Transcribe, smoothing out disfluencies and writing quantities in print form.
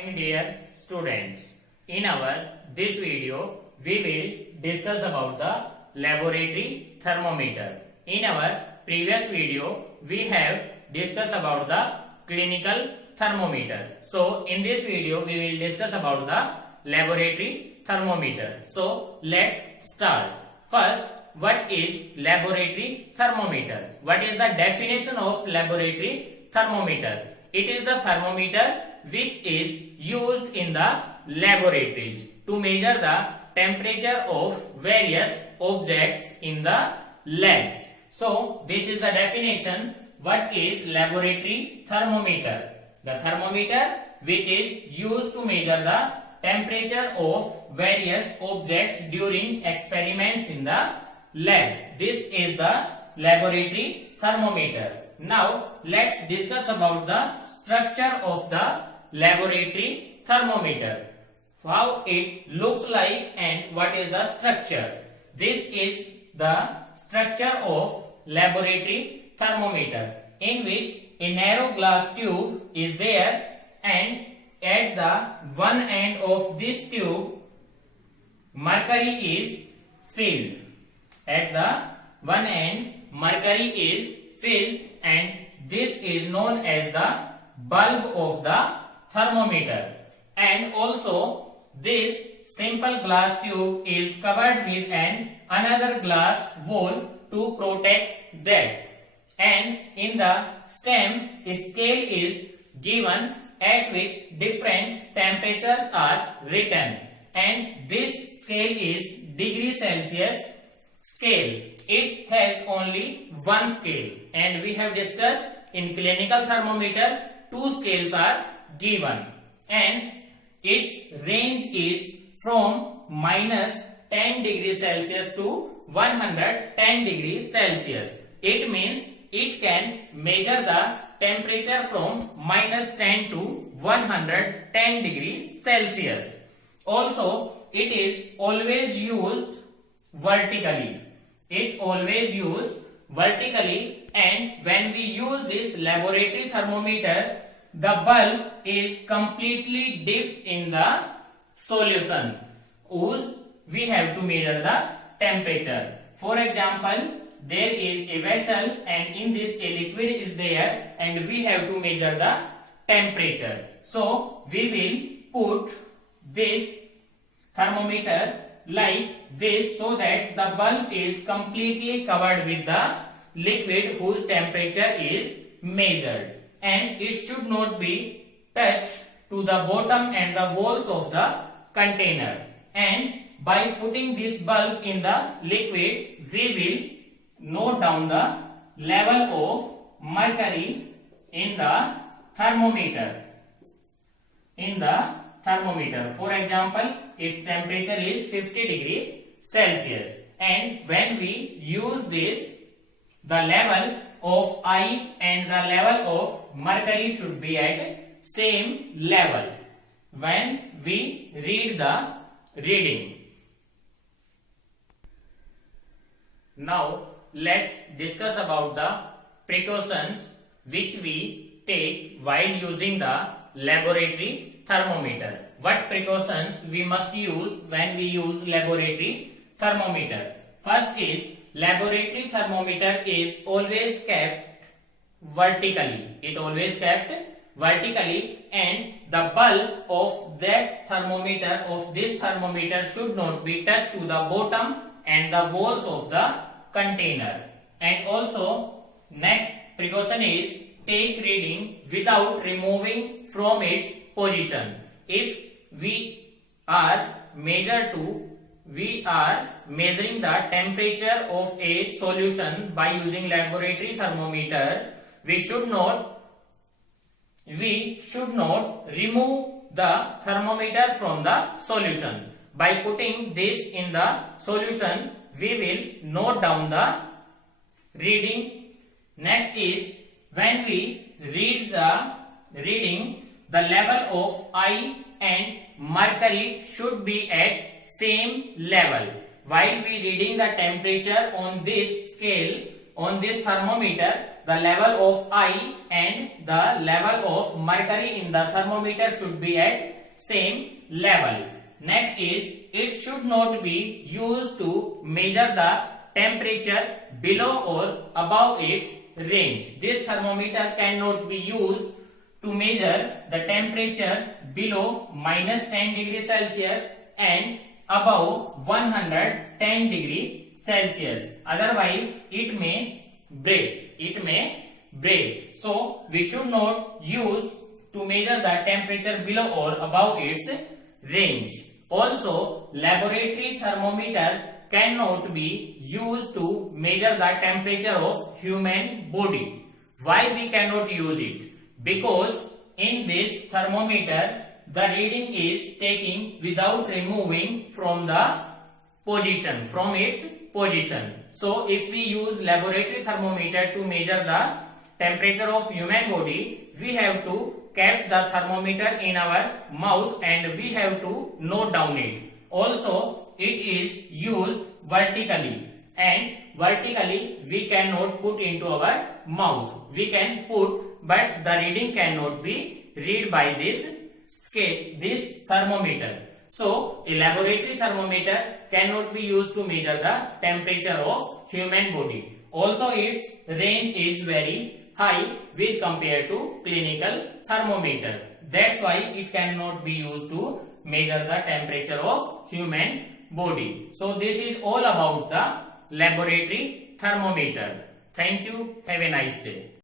Morning dear students, in our this video we will discuss about the laboratory thermometer. In our previous video we have discussed about the clinical thermometer. So in this video we will discuss about the laboratory thermometer. So let's start. First, what is laboratory thermometer? What is the definition of laboratory thermometer? It is the thermometer which is used in the laboratories to measure the temperature of various objects in the labs. So this is the definition. What is laboratory thermometer? The thermometer which is used to measure the temperature of various objects during experiments in the labs. This is the laboratory thermometer. Now let's discuss about the structure of the laboratory thermometer. How it looks like and what is the structure. This is the structure of laboratory thermometer, in which a narrow glass tube is there, and at the one end of this tube mercury is filled. At the one end mercury is filled, and this is known as the bulb of the thermometer. And also this simple glass tube is covered with another glass wall to protect that. And in the stem a scale is given at which different temperatures are written, and this scale is degree Celsius scale. It has only one scale, and we have discussed in clinical thermometer two scales are given, and its range is from minus 10 degrees Celsius to 110 degrees Celsius. It means it can measure the temperature from minus 10 to 110 degrees Celsius. Also, it is always used vertically. It always used vertically, and when we use this laboratory thermometer, the bulb is completely dipped in the solution whose we have to measure the temperature. For example, there is a vessel, and in this a liquid is there, and we have to measure the temperature. So we will put this thermometer like this so that the bulb is completely covered with the liquid whose temperature is measured, and it should not be touched to the bottom and the walls of the container. And by putting this bulb in the liquid, we will note down the level of mercury in the thermometer. For example, its temperature is 50 degrees Celsius, and when we use this, the level of I and the level of mercury should be at same level when we read the reading. Now let's discuss about the precautions which we take while using the laboratory thermometer. What precautions we must use when we use laboratory thermometer? First is, laboratory thermometer is always kept vertically. It always kept vertically, and the bulb of that thermometer, of this thermometer, should not be touched to the bottom and the walls of the container. And also, next precaution is, take reading without removing from its position. If we are measuring the temperature of a solution by using laboratory thermometer, we should not remove the thermometer from the solution. By putting this in the solution, we will note down the reading. Next is, when we read the reading, the level of I and mercury should be at same level. While we reading the temperature on this scale, on this thermometer, the level of I and the level of mercury in the thermometer should be at same level. Next is, it should not be used to measure the temperature below or above its range. This thermometer cannot be used to measure the temperature below minus 10 degree Celsius and above 110 degree Celsius. Otherwise, it may break. So, we should not use to measure the temperature below or above its range. Also, laboratory thermometer cannot be used to measure the temperature of human body. Why we cannot use it? Because in this thermometer, the reading is taken without removing from the position, from its position. So, if we use laboratory thermometer to measure the temperature of human body, we have to keep the thermometer in our mouth and we have to note down it. Also, it is used vertically, and vertically we cannot put into our mouth. We can put, but the reading cannot be read by this scale, this thermometer. So, a laboratory thermometer cannot be used to measure the temperature of human body. Also, its range is very high with compared to clinical thermometer. That's why it cannot be used to measure the temperature of human body. So, this is all about the laboratory thermometer. Thank you. Have a nice day.